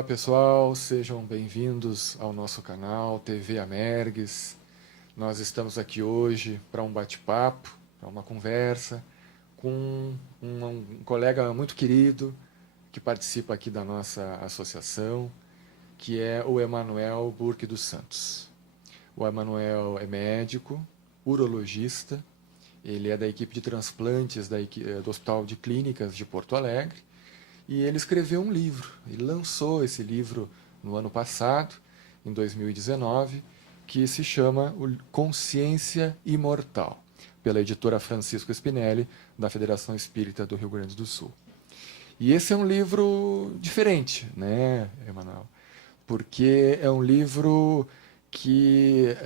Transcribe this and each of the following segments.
Olá pessoal, sejam bem-vindos ao nosso canal TV Amergues. Nós estamos aqui hoje para um bate-papo, para uma conversa com um colega muito querido que participa aqui da nossa associação, que é o Emanuel Burque dos Santos. O Emanuel é médico, urologista, ele é da equipe de transplantes do Hospital de Clínicas de Porto Alegre, e ele escreveu um livro, ele lançou esse livro no ano passado, em 2019, que se chama Consciência Imortal, pela editora Francisco Spinelli, da Federação Espírita do Rio Grande do Sul. E esse é um livro diferente, né, Emanuel? Porque é um livro que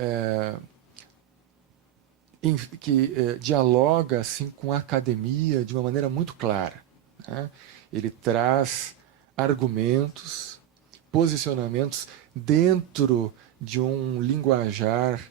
dialoga assim, com a academia de uma maneira muito clara, né? Ele traz argumentos, posicionamentos dentro de um linguajar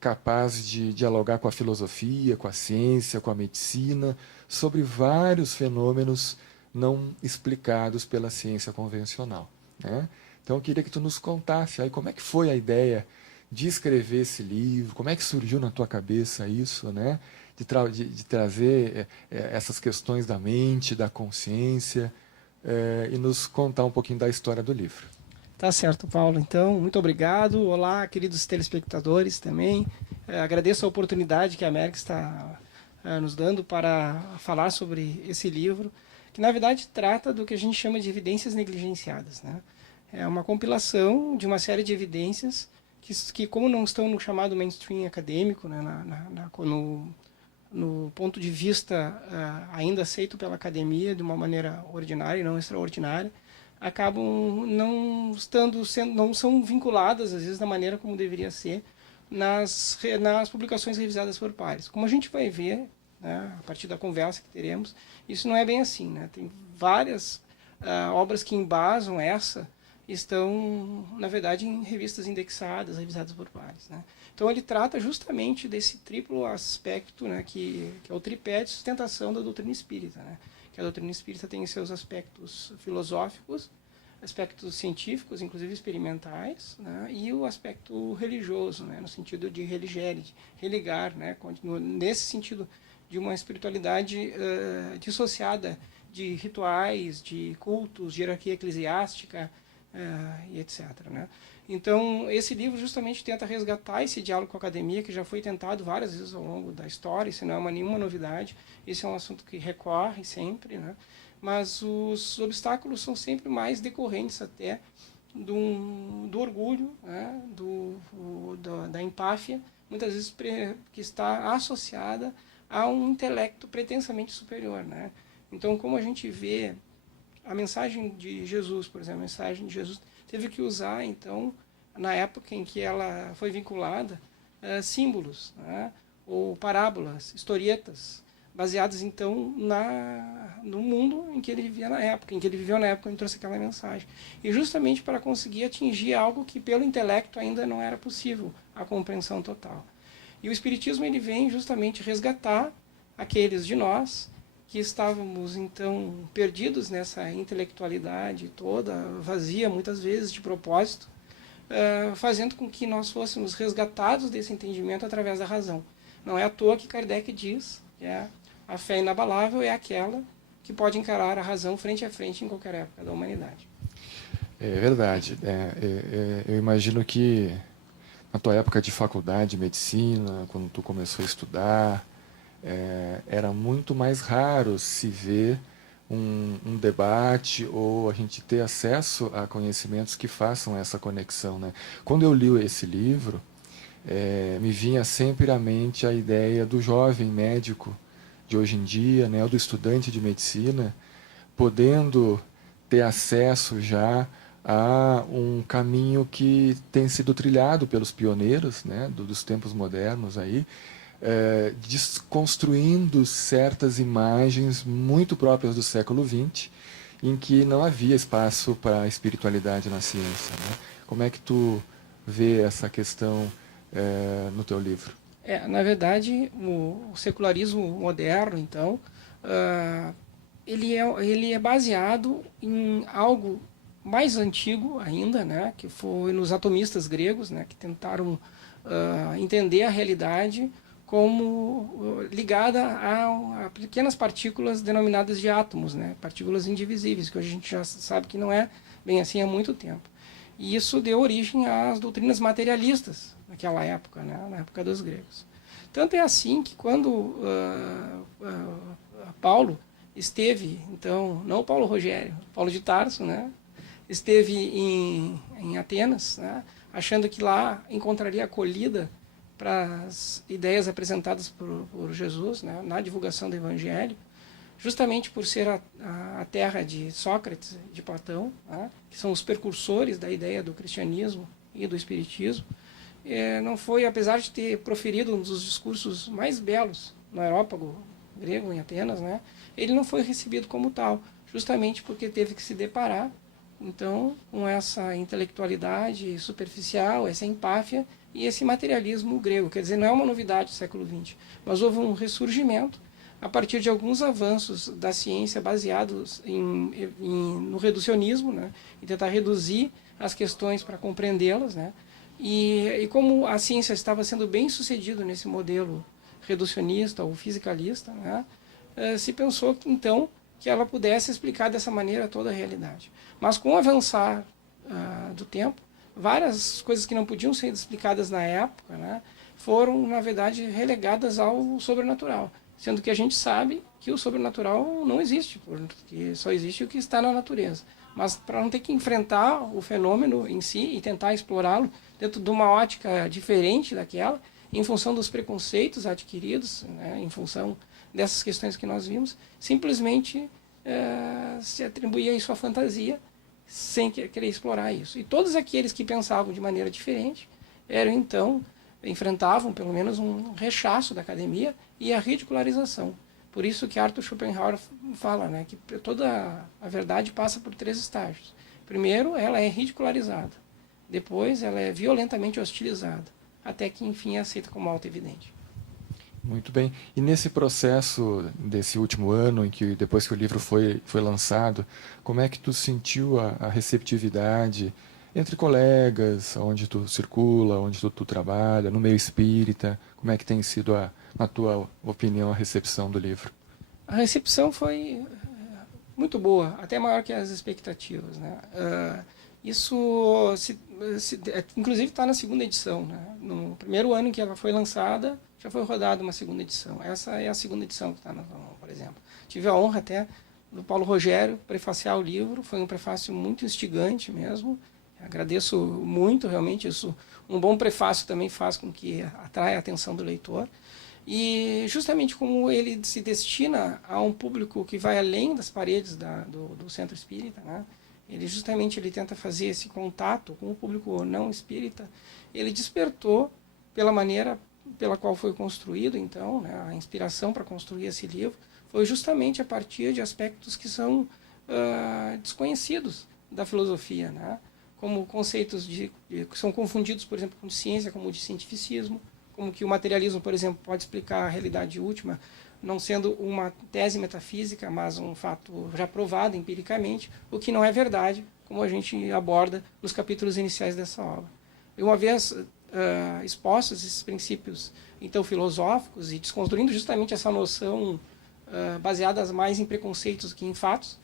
capaz de dialogar com a filosofia, com a ciência, com a medicina, sobre vários fenômenos não explicados pela ciência convencional, né? Então eu queria que tu nos contasse aí como é que foi a ideia de escrever esse livro, como é que surgiu na tua cabeça isso, né? De trazer essas questões da mente, da consciência, e nos contar um pouquinho da história do livro. Tá certo, Paulo. Então, muito obrigado. Olá, queridos telespectadores também. Agradeço a oportunidade que a América está nos dando para falar sobre esse livro, que na verdade trata do que a gente chama de evidências negligenciadas, né? É uma compilação de uma série de evidências que como não estão no chamado mainstream acadêmico, né, no ponto de vista ainda aceito pela academia de uma maneira ordinária e não extraordinária, acabam não são vinculadas às vezes da maneira como deveria ser nas publicações revisadas por pares. Como a gente vai ver, né, a partir da conversa que teremos, isso não é bem assim, né? Tem várias obras que embasam essa estão, na verdade, em revistas indexadas, revisadas por pares, né? Então ele trata justamente desse triplo aspecto, né, que é o tripé de sustentação da doutrina espírita, né? Que a doutrina espírita tem seus aspectos filosóficos, aspectos científicos, inclusive experimentais, né, e o aspecto religioso, né, no sentido de religere, de religar, né, nesse sentido de uma espiritualidade dissociada de rituais, de cultos, de hierarquia eclesiástica, e etc. Né? Então, esse livro justamente tenta resgatar esse diálogo com a academia, que já foi tentado várias vezes ao longo da história, isso não é nenhuma novidade, esse é um assunto que recorre sempre, né? Mas os obstáculos são sempre mais decorrentes até do orgulho, né? Da empáfia, muitas vezes que está associada a um intelecto pretensamente superior, né? Então, como a gente vê a mensagem de Jesus, por exemplo, a mensagem de Jesus teve que usar, então, na época em que ela foi vinculada, símbolos, né, ou parábolas, historietas, baseadas, então, no mundo em que ele vivia na época, em que ele viveu na época, ele trouxe aquela mensagem. E justamente para conseguir atingir algo que, pelo intelecto, ainda não era possível, a compreensão total. E o Espiritismo ele vem justamente resgatar aqueles de nós que estávamos, então, perdidos nessa intelectualidade toda, vazia, muitas vezes, de propósito, fazendo com que nós fôssemos resgatados desse entendimento através da razão. Não é à toa que Kardec diz que a fé inabalável é aquela que pode encarar a razão frente a frente em qualquer época da humanidade. É verdade. Eu imagino que na tua época de faculdade de medicina, quando tu começou a estudar, era muito mais raro se ver um debate ou a gente ter acesso a conhecimentos que façam essa conexão, né? Quando eu li esse livro, me vinha sempre à mente a ideia do jovem médico de hoje em dia, né, ou do estudante de medicina, podendo ter acesso já a um caminho que tem sido trilhado pelos pioneiros, né, dos tempos modernos aí, desconstruindo certas imagens muito próprias do século XX, em que não havia espaço para a espiritualidade na ciência, né? Como é que tu vê essa questão no teu livro? Na verdade, o secularismo moderno, então, ele é baseado em algo mais antigo ainda, né, que foi nos atomistas gregos, né, que tentaram entender a realidade como ligada a pequenas partículas denominadas de átomos, né, partículas indivisíveis, que hoje a gente já sabe que não é bem assim há muito tempo. E isso deu origem às doutrinas materialistas naquela época, né, na época dos gregos. Tanto é assim que quando Paulo esteve, então, não Paulo Rogério, Paulo de Tarso, né, esteve em Atenas, né, achando que lá encontraria acolhida para as ideias apresentadas por Jesus, né, na divulgação do Evangelho, justamente por ser a terra de Sócrates, de Platão, né, que são os precursores da ideia do cristianismo e do espiritismo. Não foi, apesar de ter proferido um dos discursos mais belos no Areópago grego, em Atenas, né, ele não foi recebido como tal, justamente porque teve que se deparar então com essa intelectualidade superficial, essa empáfia e esse materialismo grego. Quer dizer, não é uma novidade do século XX, mas houve um ressurgimento a partir de alguns avanços da ciência baseados no reducionismo, né, e tentar reduzir as questões para compreendê-las, né, e como a ciência estava sendo bem sucedida nesse modelo reducionista ou fisicalista, né, se pensou então que ela pudesse explicar dessa maneira toda a realidade. Mas com o avançar do tempo, várias coisas que não podiam ser explicadas na época, né, foram, na verdade, relegadas ao sobrenatural, sendo que a gente sabe que o sobrenatural não existe, porque só existe o que está na natureza. Mas para não ter que enfrentar o fenômeno em si e tentar explorá-lo dentro de uma ótica diferente daquela, em função dos preconceitos adquiridos, né, em função dessas questões que nós vimos, simplesmente se atribuía isso à fantasia, sem querer explorar isso. E todos aqueles que pensavam de maneira diferente enfrentavam pelo menos um rechaço da academia e a ridicularização. Por isso que Arthur Schopenhauer fala, né, que toda a verdade passa por 3 estágios. Primeiro, ela é ridicularizada. Depois, ela é violentamente hostilizada. Até que, enfim, é aceita como auto-evidente. Muito bem. E nesse processo desse último ano, em que depois que o livro foi lançado, como é que tu sentiu a receptividade entre colegas, onde tu circula, onde tu trabalha, no meio espírita? Como é que tem sido, na tua opinião, a recepção do livro? A recepção foi muito boa, até maior que as expectativas, né? Isso, inclusive, está na segunda edição, né? No primeiro ano em que ela foi lançada, já foi rodada uma segunda edição. Essa é a segunda edição que está na mão, por exemplo. Tive a honra até do Paulo Rogério prefaciar o livro, foi um prefácio muito instigante mesmo. Agradeço muito, realmente, isso. Um bom prefácio também faz com que atraia a atenção do leitor. E justamente como ele se destina a um público que vai além das paredes do centro espírita, né? Ele tenta fazer esse contato com o público não espírita. Ele despertou pela maneira pela qual foi construído, então, né, a inspiração para construir esse livro foi justamente a partir de aspectos que são desconhecidos da filosofia, né? Como conceitos que são confundidos, por exemplo, com de ciência, como o de cientificismo, como que o materialismo, por exemplo, pode explicar a realidade última, não sendo uma tese metafísica, mas um fato já provado empiricamente, o que não é verdade, como a gente aborda nos capítulos iniciais dessa obra. E uma vez expostos esses princípios então filosóficos e desconstruindo justamente essa noção baseada mais em preconceitos que em fatos,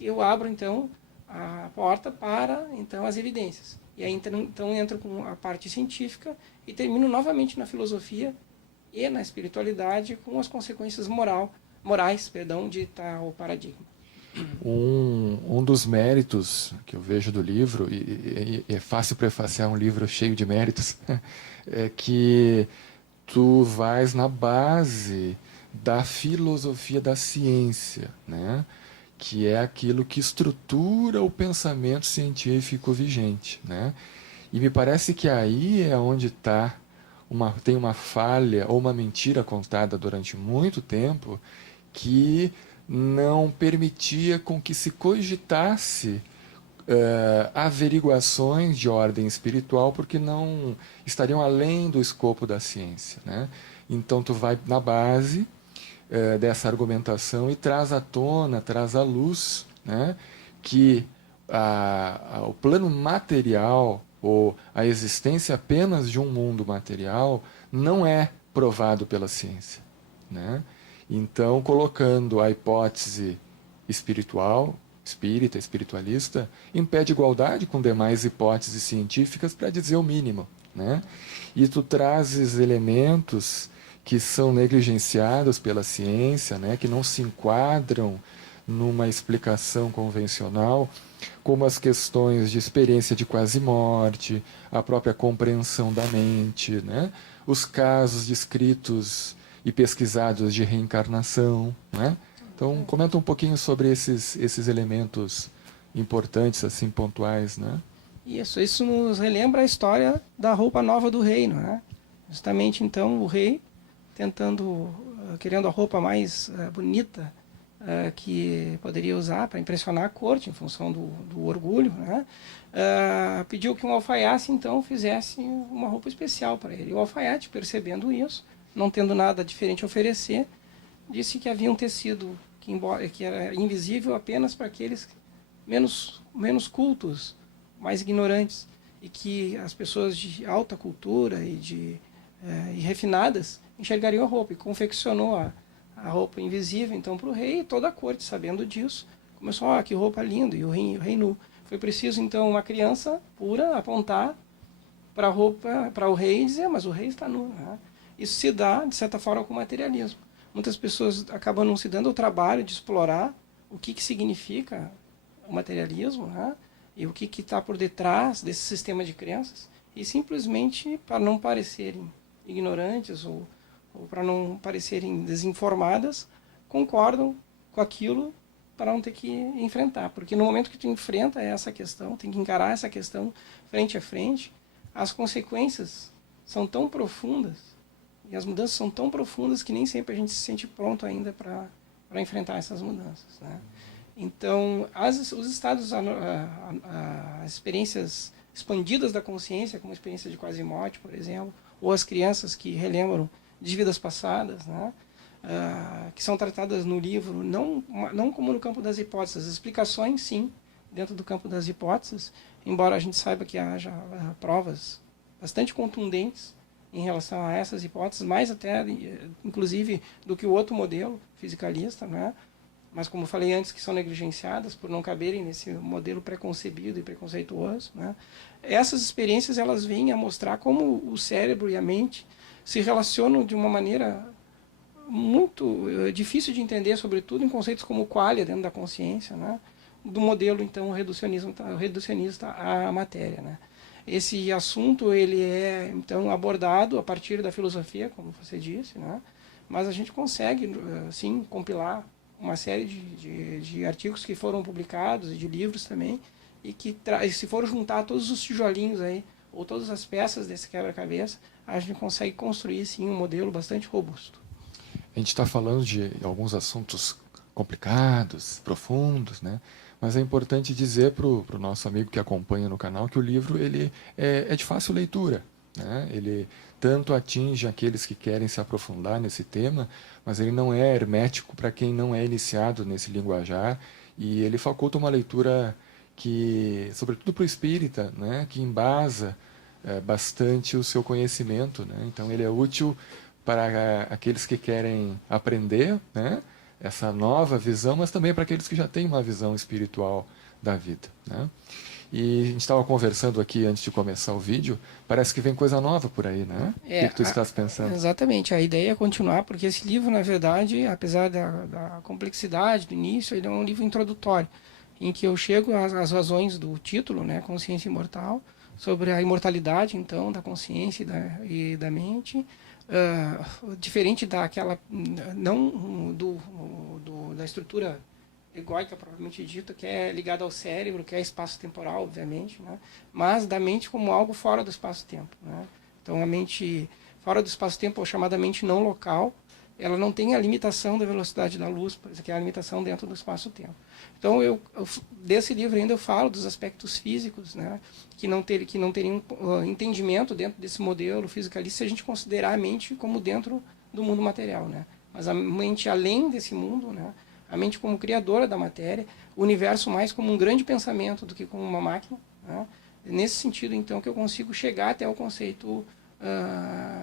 eu abro então a porta para então as evidências. E aí então entro com a parte científica e termino novamente na filosofia e na espiritualidade com as consequências morais de tal paradigma. Um dos méritos que eu vejo do livro, e é fácil prefaciar um livro cheio de méritos, é que tu vais na base da filosofia da ciência, né? Que é aquilo que estrutura o pensamento científico vigente, né? E me parece que aí é onde tem uma falha ou uma mentira contada durante muito tempo que não permitia com que se cogitasse averiguações de ordem espiritual, porque não estariam além do escopo da ciência, né? Então tu vai na base dessa argumentação e traz à tona, traz à luz, né, que o plano material ou a existência apenas de um mundo material não é provado pela ciência, né? Então, colocando a hipótese espiritual, espírita, espiritualista, em pé de igualdade com demais hipóteses científicas, para dizer o mínimo, né? E tu trazes elementos que são negligenciados pela ciência, né? Que não se enquadram numa explicação convencional, como as questões de experiência de quase-morte, a própria compreensão da mente, né? Os casos descritos e pesquisados de reencarnação, né? Então, comenta um pouquinho sobre esses elementos importantes, assim, pontuais, né? Isso nos relembra a história da roupa nova do reino, né? Justamente, então, o rei querendo a roupa mais bonita que poderia usar para impressionar a corte, em função do orgulho, né? Pediu que um alfaiate, então, fizesse uma roupa especial para ele. E o alfaiate, percebendo isso, não tendo nada diferente a oferecer, disse que havia um tecido que era invisível apenas para aqueles menos cultos, mais ignorantes, e que as pessoas de alta cultura e refinadas enxergariam a roupa, e confeccionou a roupa invisível então para o rei, e toda a corte, sabendo disso, começou: que roupa linda, e o rei nu. Foi preciso então uma criança pura apontar para a roupa, para o rei, e dizer: mas o rei está nu, né? Isso se dá, de certa forma, com o materialismo. Muitas pessoas acabam não se dando o trabalho de explorar o que significa o materialismo, né? E o que está por detrás desse sistema de crenças, e simplesmente, para não parecerem ignorantes ou para não parecerem desinformadas, concordam com aquilo para não ter que enfrentar. Porque no momento que tu enfrenta essa questão, tem que encarar essa questão frente a frente, as consequências são tão profundas e as mudanças são tão profundas que nem sempre a gente se sente pronto ainda para enfrentar essas mudanças, né? Então, os estados, as experiências expandidas da consciência, como a experiência de quase-morte, por exemplo, ou as crianças que relembram de vidas passadas, né? Que são tratadas no livro, não como no campo das hipóteses, as explicações, sim, dentro do campo das hipóteses, embora a gente saiba que haja provas bastante contundentes em relação a essas hipóteses, mais até, inclusive, do que o outro modelo fisicalista, né? Mas, como falei antes, que são negligenciadas por não caberem nesse modelo preconcebido e preconceituoso, né? Essas experiências, elas vêm a mostrar como o cérebro e a mente se relacionam de uma maneira muito difícil de entender, sobretudo em conceitos como qualia dentro da consciência, né? Do modelo, então, reducionista à matéria, né? Esse assunto, ele é, então, abordado a partir da filosofia, como você disse, né? Mas a gente consegue, sim, compilar uma série de artigos que foram publicados e de livros também, e que, se for juntar todos os tijolinhos aí, ou todas as peças desse quebra-cabeça, a gente consegue construir, sim, um modelo bastante robusto. A gente está falando de alguns assuntos complicados, profundos, né? Mas é importante dizer para o nosso amigo que acompanha no canal que o livro ele é de fácil leitura, né? Ele tanto atinge aqueles que querem se aprofundar nesse tema, mas ele não é hermético para quem não é iniciado nesse linguajar, e ele faculta uma leitura que, sobretudo para o espírita, né, que embasa bastante o seu conhecimento, né? Então ele é útil para aqueles que querem aprender, né, essa nova visão, mas também para aqueles que já têm uma visão espiritual da vida, né? E a gente estava conversando aqui antes de começar o vídeo, parece que vem coisa nova por aí, né? O que tu estás pensando? Exatamente, a ideia é continuar, porque esse livro, na verdade, apesar da complexidade do início, ele é um livro introdutório, em que eu chego às razões do título, né, Consciência Imortal, sobre a imortalidade, então, da consciência e da mente, diferente daquela, não da estrutura egóica propriamente dita, que é ligada ao cérebro, que é espaço-temporal, obviamente, né? Mas da mente como algo fora do espaço-tempo, né? Então, a mente fora do espaço-tempo, ou chamada mente não local, ela não tem a limitação da velocidade da luz, que é a limitação dentro do espaço-tempo. Então, desse livro ainda eu falo dos aspectos físicos, né? que não teriam entendimento dentro desse modelo fisicalista se a gente considerar a mente como dentro do mundo material, né? Mas a mente além desse mundo, né? a mente como criadora da matéria, o universo mais como um grande pensamento do que como uma máquina, né? Nesse sentido, então, que eu consigo chegar até o conceito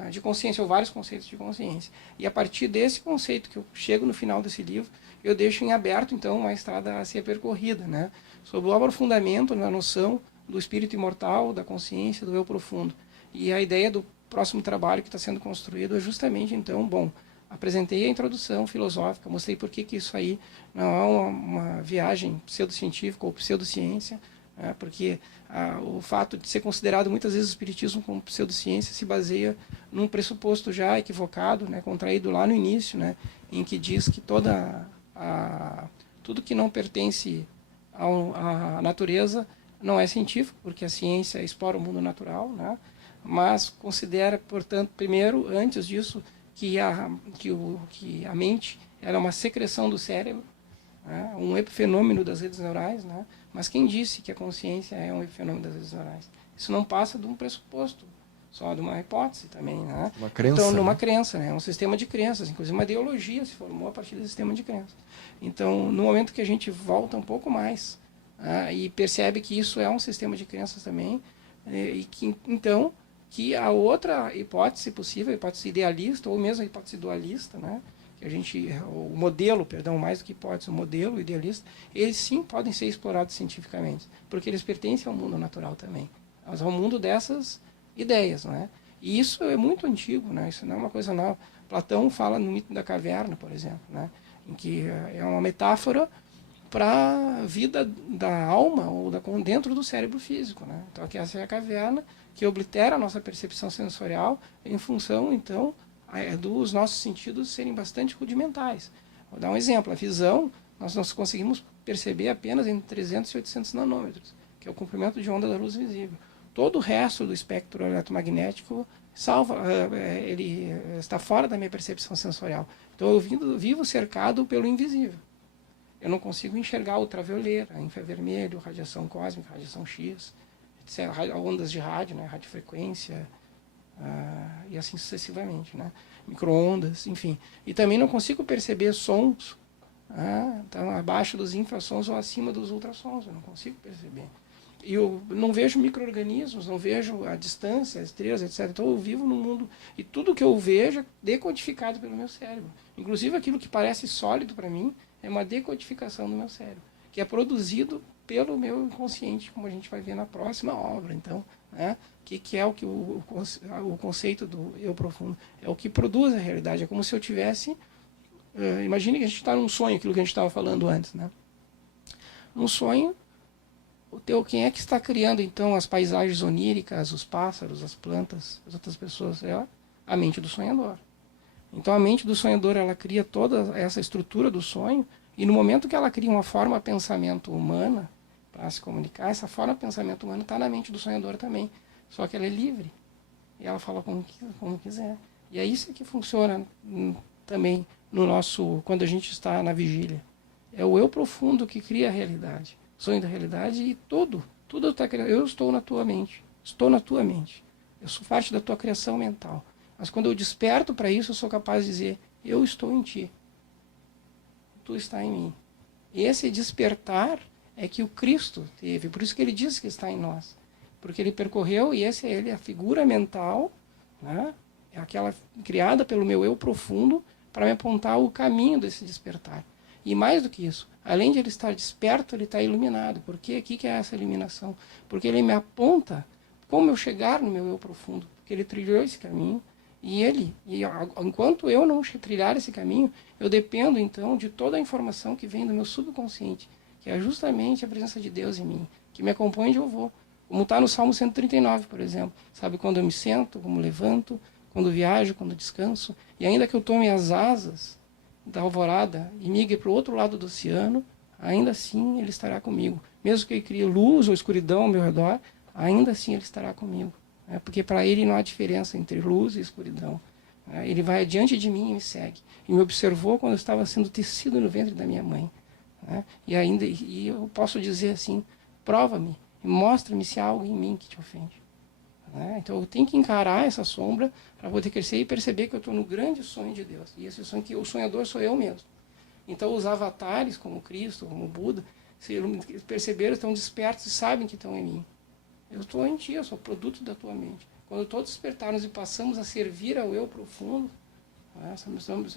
de consciência, ou vários conceitos de consciência. E a partir desse conceito que eu chego no final desse livro, eu deixo em aberto, então, uma estrada a ser percorrida, né? Sobre o aprofundamento na noção do espírito imortal, da consciência, do eu profundo. E a ideia do próximo trabalho que está sendo construído é justamente, então, bom, apresentei a introdução filosófica, mostrei por que isso aí não é uma viagem pseudocientífica ou pseudociência, né? Porque o fato de ser considerado muitas vezes o espiritismo como pseudociência se baseia num pressuposto já equivocado, né? Contraído lá no início, né? Em que diz que tudo que não pertence à natureza não é científico, porque a ciência explora o mundo natural, né? Mas considera, portanto, primeiro, antes disso, que a mente era uma secreção do cérebro, né? Um epifenômeno das redes neurais, né? Mas quem disse que a consciência é um epifenômeno das redes neurais? Isso não passa de um pressuposto, só de uma hipótese também, né? Uma crença. Então, numa né? crença, né? Um sistema de crenças, inclusive uma ideologia se formou a partir desse sistema de crenças. Então, no momento que a gente volta um pouco mais, e percebe que isso é um sistema de crenças também, e que, então, que a outra hipótese possível, a hipótese idealista, ou mesmo a hipótese dualista, né? Que a gente, o modelo, perdão, mais do que hipótese, o modelo idealista, eles sim podem ser explorados cientificamente, porque eles pertencem ao mundo natural também, mas ao mundo dessas ideias, né? E isso é muito antigo, né? Isso não é uma coisa nova. Platão fala no mito da caverna, por exemplo, né? Em que é uma metáfora para a vida da alma ou dentro do cérebro físico, né? Então, aqui essa é a caverna que oblitera a nossa percepção sensorial em função, então, dos nossos sentidos serem bastante rudimentares. Vou dar um exemplo. A visão, nós conseguimos perceber apenas em 300 e 800 nanômetros, que é o comprimento de onda da luz visível. Todo o resto do espectro eletromagnético ele está fora da minha percepção sensorial. Então, eu vivo cercado pelo invisível. Eu não consigo enxergar ultravioleta, infravermelho, radiação cósmica, radiação X, etc., ondas de rádio, né, radiofrequência, e assim sucessivamente, né, micro-ondas, enfim. E também não consigo perceber sons, então, abaixo dos infrassons ou acima dos ultrassons, eu não consigo perceber. E eu não vejo micro-organismos, não vejo a distância, as estrelas, etc. Então eu vivo no mundo, e tudo que eu vejo é decodificado pelo meu cérebro. Inclusive aquilo que parece sólido para mim é uma decodificação do meu cérebro, que é produzido pelo meu inconsciente, como a gente vai ver na próxima obra. Então, né, que é o conceito do eu profundo? É o que produz a realidade. É como se eu tivesse... imagine que a gente está num sonho, aquilo que a gente estava falando antes, né? Um sonho, quem é que está criando, então, as paisagens oníricas, os pássaros, as plantas, as outras pessoas? É a mente do sonhador. Então, a mente do sonhador, ela cria toda essa estrutura do sonho, e no momento que ela cria uma forma de pensamento humana para se comunicar, essa forma de pensamento humano está na mente do sonhador também. Só que ela é livre. E ela fala como quiser. E é isso que funciona também quando a gente está na vigília. É o eu profundo que cria a realidade. Sonho da realidade, e tudo está criado. Eu estou na tua mente. Estou na tua mente. Eu sou parte da tua criação mental. Mas quando eu desperto para isso, eu sou capaz de dizer, eu estou em ti. Tu está em mim. E esse despertar é que o Cristo teve. Por isso que ele diz que está em nós. Porque ele percorreu, e essa é a figura mental, né? É aquela criada pelo meu eu profundo para me apontar o caminho desse despertar. E mais do que isso, além de ele estar desperto, ele está iluminado. Por quê? O que é essa iluminação? Porque ele me aponta como eu chegar no meu eu profundo. Porque ele trilhou esse caminho. E enquanto eu não trilhar esse caminho, eu dependo, então, de toda a informação que vem do meu subconsciente, que é justamente a presença de Deus em mim, que me acompanha onde eu vou. Como está no Salmo 139, por exemplo. Sabe, quando eu me sento, como levanto, quando viajo, quando descanso. E ainda que eu tome as asas da alvorada e migre para o outro lado do oceano, ainda assim ele estará comigo. Mesmo que ele crie luz ou escuridão ao meu redor, ainda assim ele estará comigo. Porque para ele não há diferença entre luz e escuridão. Ele vai adiante de mim e me segue. E me observou quando eu estava sendo tecido no ventre da minha mãe. E eu posso dizer assim, prova-me, e mostra-me se há algo em mim que te ofende. Então eu tenho que encarar essa sombra para poder crescer e perceber que eu estou no grande sonho de Deus. E esse sonho, que o sonhador sou eu mesmo. Então, os avatares, como Cristo, como Buda, se perceberam, estão despertos e sabem que estão em mim. Eu estou em ti, eu sou produto da tua mente. Quando todos despertarmos e passamos a servir ao eu profundo, né,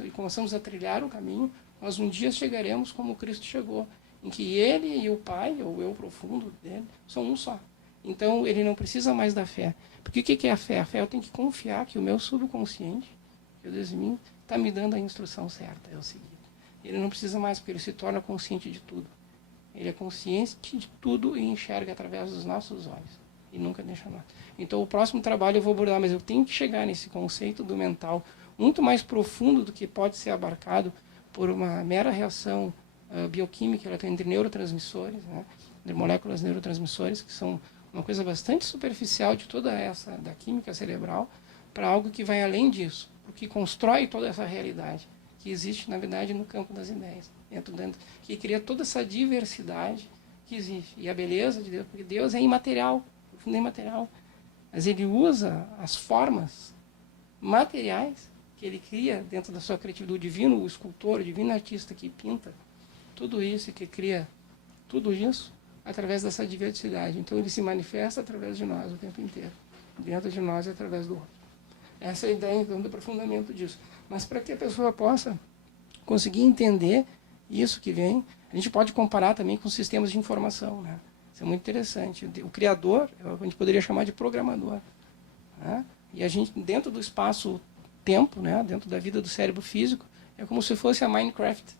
e começamos a trilhar o caminho, nós um dia chegaremos como Cristo chegou, em que ele e o Pai, ou o eu profundo dele, são um só. Então, ele não precisa mais da fé. Porque o que é a fé? A fé eu tenho que confiar que o meu subconsciente, que Deus em mim, está me dando a instrução certa, é o seguinte. Ele não precisa mais, porque ele se torna consciente de tudo. Ele é consciente de tudo e enxerga através dos nossos olhos. E nunca deixa nada. Então, o próximo trabalho eu vou abordar, mas eu tenho que chegar nesse conceito do mental muito mais profundo do que pode ser abarcado por uma mera reação bioquímica entre neurotransmissores, né, de moléculas neurotransmissores, que são uma coisa bastante superficial de toda essa, da química cerebral, para algo que vai além disso, o que constrói toda essa realidade, que existe, na verdade, no campo das ideias, dentro, que cria toda essa diversidade que existe. E a beleza de Deus, porque Deus é imaterial, no fundo é imaterial, mas ele usa as formas materiais que ele cria dentro da sua criatividade, o divino, o escultor, o divino artista que pinta tudo isso, que cria tudo isso através dessa diversidade. Então ele se manifesta através de nós o tempo inteiro, dentro de nós e através do outro. Essa é a ideia, então, do aprofundamento disso. Mas para que a pessoa possa conseguir entender isso que vem, a gente pode comparar também com sistemas de informação, né? Isso é muito interessante. O criador, a gente poderia chamar de programador, né? E a gente, dentro do espaço-tempo, né, dentro da vida do cérebro físico, é como se fosse a Minecraft,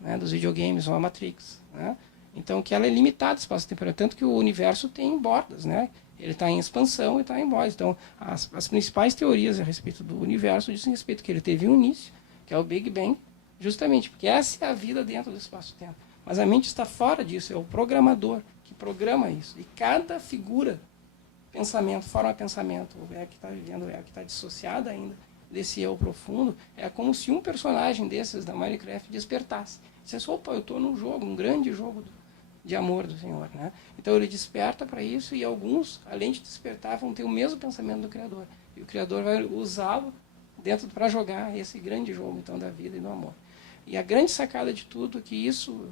né, dos videogames, ou a Matrix, né? Então, que ela é limitada, espaço-tempo, tanto que o universo tem bordas, né? Ele está em expansão e está em bordas. Então, as principais teorias a respeito do universo dizem respeito que ele teve um início, que é o Big Bang, justamente porque essa é a vida dentro do espaço-tempo. Mas a mente está fora disso, é o programador que programa isso. E cada figura, pensamento, forma pensamento, o que está vivendo, que está dissociada ainda desse eu profundo, é como se um personagem desses da Minecraft despertasse. Você só, opa, eu estou num jogo, um grande jogo de amor do Senhor, né? Então ele desperta para isso e alguns, além de despertar, vão ter o mesmo pensamento do Criador. E o Criador vai usá-lo dentro para jogar esse grande jogo, então, da vida e do amor. E a grande sacada de tudo é que isso,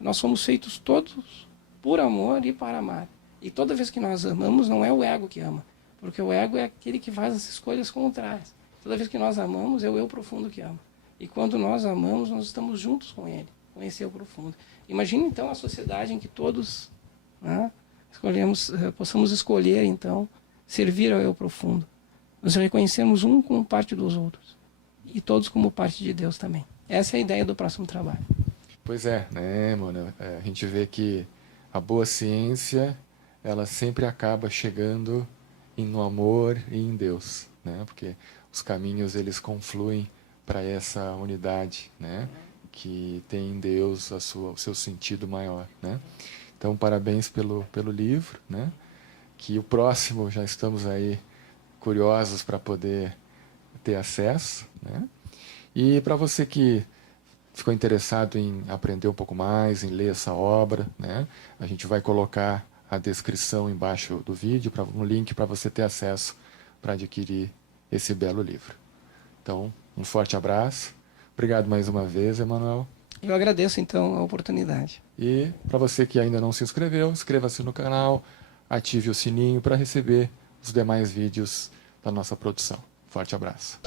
nós somos feitos todos por amor e para amar. E toda vez que nós amamos, não é o ego que ama, porque o ego é aquele que faz as escolhas contrárias. Toda vez que nós amamos, é o eu profundo que ama. E quando nós amamos, nós estamos juntos com ele, com esse eu profundo. Imagine, então, a sociedade em que todos, né, possamos escolher, então, servir ao eu profundo. Nos reconhecemos um como parte dos outros. E todos como parte de Deus também. Essa é a ideia do próximo trabalho. Pois é, né, mano? A gente vê que a boa ciência, ela sempre acaba chegando no amor e em Deus, né? Porque os caminhos, eles confluem para essa unidade, né? Que tem em Deus o seu sentido maior, né? Então, parabéns pelo livro, né? Que o próximo já estamos aí curiosos para poder ter acesso, né? E para você que ficou interessado em aprender um pouco mais, em ler essa obra, né? A gente vai colocar a descrição embaixo do vídeo, um link para você ter acesso para adquirir esse belo livro. Então, um forte abraço. Obrigado mais uma vez, Emanuel. Eu agradeço, então, a oportunidade. E para você que ainda não se inscreveu, inscreva-se no canal, ative o sininho para receber os demais vídeos da nossa produção. Forte abraço.